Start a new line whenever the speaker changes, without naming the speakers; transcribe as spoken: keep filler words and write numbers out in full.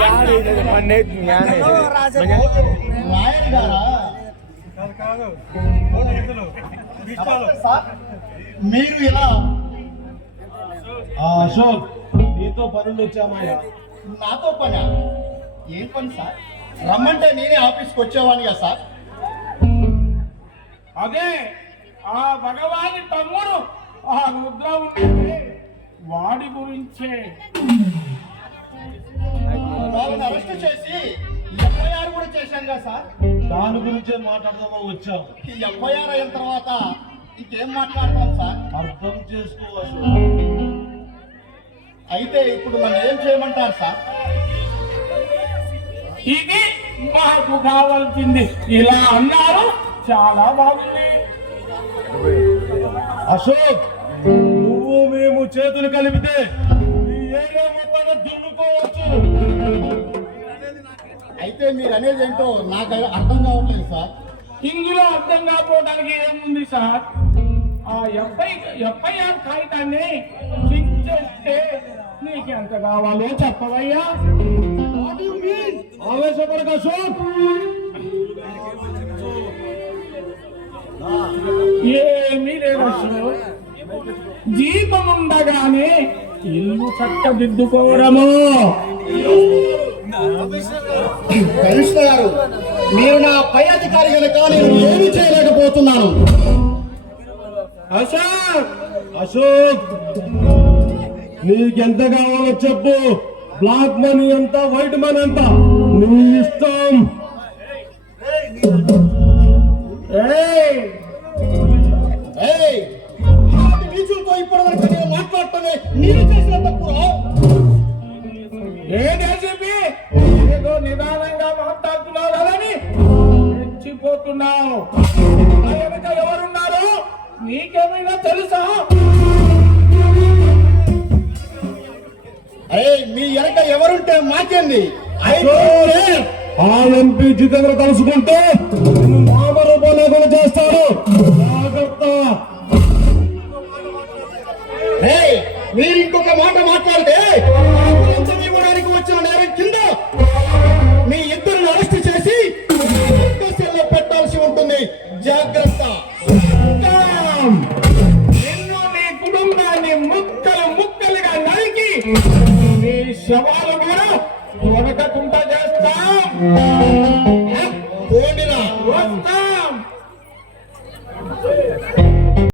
మీరు ఇలా
అశోక్, నీతో పనులు వచ్చామాయా?
నాతో పని? ఏం పని సార్? రమ్మంటే నేనే ఆఫీస్కి వచ్చేవాడిని కదా సార్.
అదే ఆ భగవాని తమ్ముడు ఆ రుద్ర ఉంటే వాడి గురించే.
వాళ్ళని అరెస్ట్ చేసి ఎఫ్ఐఆర్ కూడా చేశాం కదా సార్.
దాని గురించే మాట్లాడదామని వచ్చాం.
ఈ ఎఫ్ఐఆర్ అయిన తర్వాత ఇంకేం మాట్లాడతాం సార్?
అర్థం చేసుకో అశోక్.
అయితే ఇప్పుడు నన్ను ఏం చేయమంటారు సార్?
ఇది మాకు కావాల్సింది. ఇలా అన్నారు, చాలా బాగుంది.
అశోక్, నువ్వు మేము చేతులు కలిపితే ఈ ఏరియా మొత్తాన్ని దున్నుకోవచ్చు.
అయితే మీరు అనేది ఏంటో నాకు అర్థం కావట్లేదు సార్.
ఇందులో అర్థం కాకపోవడానికి ఏముంది సార్? ఆ ఎఫ్ఐ ఎఫ్ఐఆర్ కాగితాన్ని చెక్ చేస్తే నీకు ఎంత కావాలో చెప్పవయ్యా.
ఆవేశపడక అశోక్.
ఏమీ లేదు అశోక్. జీతం ఉండగానే ఇల్లు చక్కదిద్దుకోవడము.
కమిషనర్ గారు, మీరు నా పై అధికారి కనుక నేను ఏమీ చేయలేకపోతున్నాను.
అశోక్ అశోక్ నీకెంత కావాలో చెప్పు. బ్లాక్ మనీ ఎంత, వైట్ మనీ ఎంత, నీ ఇష్టం.
నీచులతో ఇప్పటి వరకు నేను మాట్లాడటమే నేను చేసిన తప్పురా.
ఏంటి చెప్పి ఏదో నిదానంగా మాట్లాడుతున్నావు కదని రెచ్చిపోతున్నావు. వెనక ఎవరున్నారు నీకేమైనా తెలుసా?
అరే, మీ వెనక ఎవరుంటే మాకేంది?
ఆ ఎంపీ జితేంద్ర తలుసుకుంటే మామ రూపంలో చేస్తాడు. జాగ్రత్త.
మీరు ఇంకొక మాట మాట్లాడితే ఇవ్వడానికి వచ్చిన నేరం కింద మీ ఇద్దరిని అరెస్ట్ చేసి సెల్లో పెట్టాల్సి ఉంటుంది. జాగ్రత్త.
నిన్ను నీ కుటుంబాన్ని ముక్కలు ముక్కలుగా నరికి నీ శవాలు కూడా దొరకకుండా